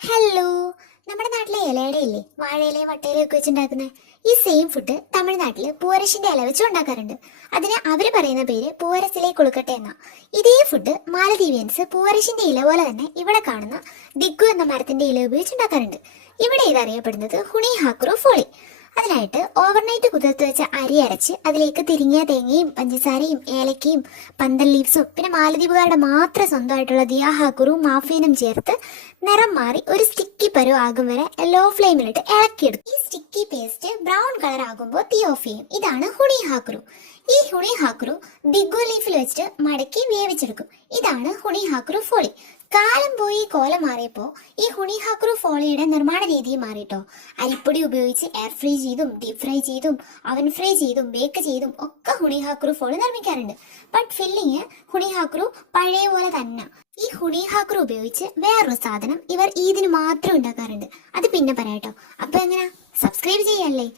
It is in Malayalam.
ഹലോ. നമ്മുടെ നാട്ടിലെ ഇലയുടെ ഇല്ലേ, വാഴയിലയും വട്ടയിലയും വെച്ചുണ്ടാക്കുന്ന ഈ സെയിം ഫുഡ് തമിഴ്നാട്ടില് പൂവരശിന്റെ ഇല വെച്ച് ഉണ്ടാക്കാറുണ്ട്. അതിന് അവര് പറയുന്ന പേര് പൂവരസിലെ കൊളുക്കട്ടെ എന്നാ. ഇതേ ഫുഡ് മാലദ്വീപിയൻസ് പൂവരശിന്റെ ഇല പോലെ തന്നെ ഇവിടെ കാണുന്ന ദിഗു എന്ന മരത്തിന്റെ ഇല ഉപയോഗിച്ച് ഉണ്ടാക്കാറുണ്ട്. ഇവിടെ ഇത് അറിയപ്പെടുന്നത് ഹുണി ഹാക്രോ ഫോളി. അതിനായിട്ട് ഓവർനൈറ്റ് കുതിർത്ത് വെച്ച അരി അരച്ച് അതിലേക്ക് തിരിങ്ങിയ തേങ്ങയും പഞ്ചസാരയും ഏലക്കയും പന്തൽ ലീവ്സും പിന്നെ മാലദ്വീപുകാരുടെ മാത്രം സ്വന്തമായിട്ടുള്ള ദിയാഹാക്കുറും മാഫീനും ചേർത്ത് നിറം മാറി ഒരു സ്റ്റിക്കി പരുവ ആകും വരെ ലോ ഫ്ലെയിമിലിട്ട് ഇളക്കിയെടുക്കും. ഈ സ്റ്റിക്കി പേസ്റ്റ് ബ്രൗൺ കളർ ആകുമ്പോൾ തീ ഓഫ് ചെയ്യും. ഇതാണ് ഹുണി ഹാക്കുറു. ഈ ഹുണി ഹാക്കുറു ദിഗു ലീഫിൽ വെച്ചിട്ട് മടക്കി വേവിച്ചെടുക്കും. ഇതാണ് ഹുണി ഹാക്കുറു ഫോളി. കാലം പോയി കോലം മാറിയപ്പോൾ ഈ ഹുണി ഹാക്കുറു ഫോളിയുടെ നിർമ്മാണ രീതി മാറിയിട്ടോ. അരിപ്പൊടി ഉപയോഗിച്ച് എയർ ഫ്രൈ ചെയ്തും ഡീപ് ഫ്രൈ ചെയ്തും അവൻ ഫ്രൈ ചെയ്തും ബേക്ക് ചെയ്തും ഒക്കെ ഹുണി ഹാക്കുറു ഫോളി നിർമ്മിക്കാറുണ്ട്. ബട്ട് ഫില്ലിങ് ഹുണി ഹാക്കുറു പഴയ പോലെ തന്നെ. ഈ ഹുണി ഹാക്കുറു ഉപയോഗിച്ച് വേറൊരു സാധനം ഇവർ ഈദിന് മാത്രം ഉണ്ടാക്കാറുണ്ട്. അത് പിന്നെ പറയാട്ടോ. അപ്പൊ എങ്ങനെയാ, സബ്സ്ക്രൈബ് ചെയ്യല്ലേ.